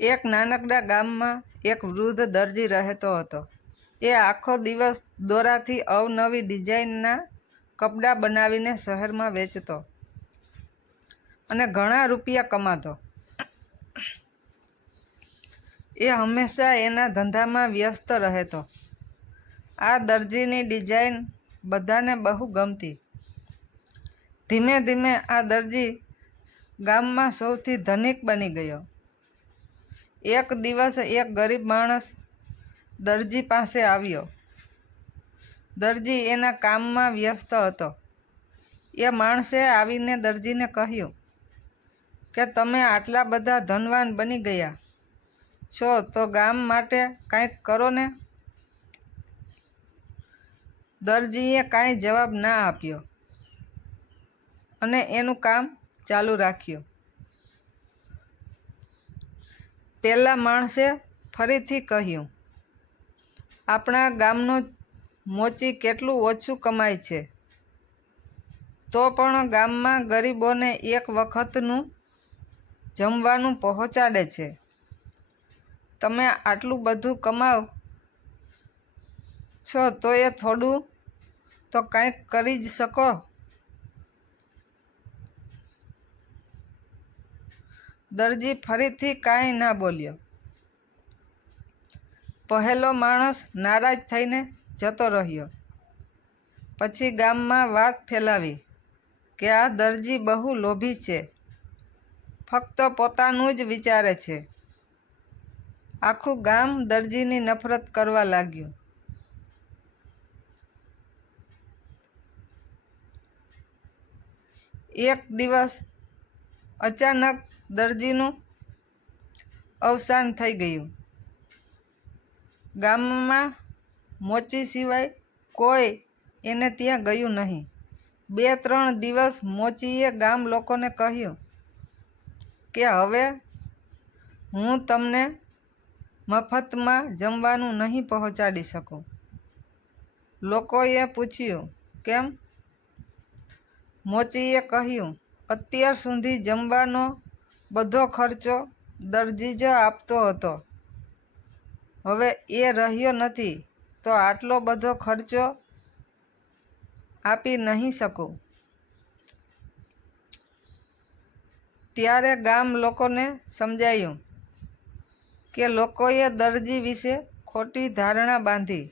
એક નાનકડા ગામમાં એક વૃદ્ધ દરજી રહેતો હતો. એ આખો દિવસ દોરાથી અવનવી ડિઝાઇનના કપડાં બનાવીને શહેરમાં વેચતો અને ઘણા રૂપિયા કમાતો. એ હંમેશા એના ધંધામાં વ્યસ્ત રહેતો. આ દરજીની ડિઝાઇન બધાને બહુ ગમતી. ધીમે ધીમે આ દરજી ગામમાં સૌથી ધનિક બની ગયો. એક દિવસ એક ગરીબ માણસ દરજી પાસે આવ્યો. દરજી એના કામમાં વ્યસ્ત હતો. એ માણસે આવીને દરજીને કહ્યું કે તમે આટલા બધા ધનવાન બની ગયા છો તો ગામ માટે કાંઈક કરો ને. દરજીએ કાંઈ જવાબ ના આપ્યો અને એનું કામ ચાલુ રાખ્યું. પેલા માણસે ફરીથી કહ્યું, આપણા ગામનો મોચી કેટલું ઓછું કમાય છે, તો પણ ગામમાં ગરીબોને એક વખતનું જમવાનું પહોંચાડે છે. તમે આટલું બધું કમાવ છો તો એ થોડું તો કાંઈક કરી જ શકો. દરજી ફરીથી કાંઈ ના બોલ્યો. પહેલો માણસ નારાજ થઈને જતો રહ્યો. પછી ગામમાં વાત ફેલાવી કે આ દરજી બહુ લોભી છે, ફક્ત પોતાનું જ વિચારે છે. આખું ગામ દરજીની નફરત કરવા લાગ્યું. એક દિવસ અચાનક દરજીનું અવસાન થઈ ગયું. ગામમાં મોચી સિવાય કોઈ એને ત્યાં ગયું નહીં. 2-3 દિવસ મોચીએ ગામ લોકોને કહ્યું કે હવે હું તમને મફતમાં જમવાનું નહીં પહોંચાડી શકું. લોકોએ પૂછ્યું કેમ? મોચીએ કહ્યું, અત્યાર સુધી જમવાનો બધો ખર્ચો દરજી જ આપતો હતો. હવે એ રહ્યો નથી તો આટલો બધો ખર્ચો આપી નહીં શકું. ત્યારે ગામ લોકોને સમજાયું કે લોકોએ દરજી વિશે ખોટી ધારણા બાંધી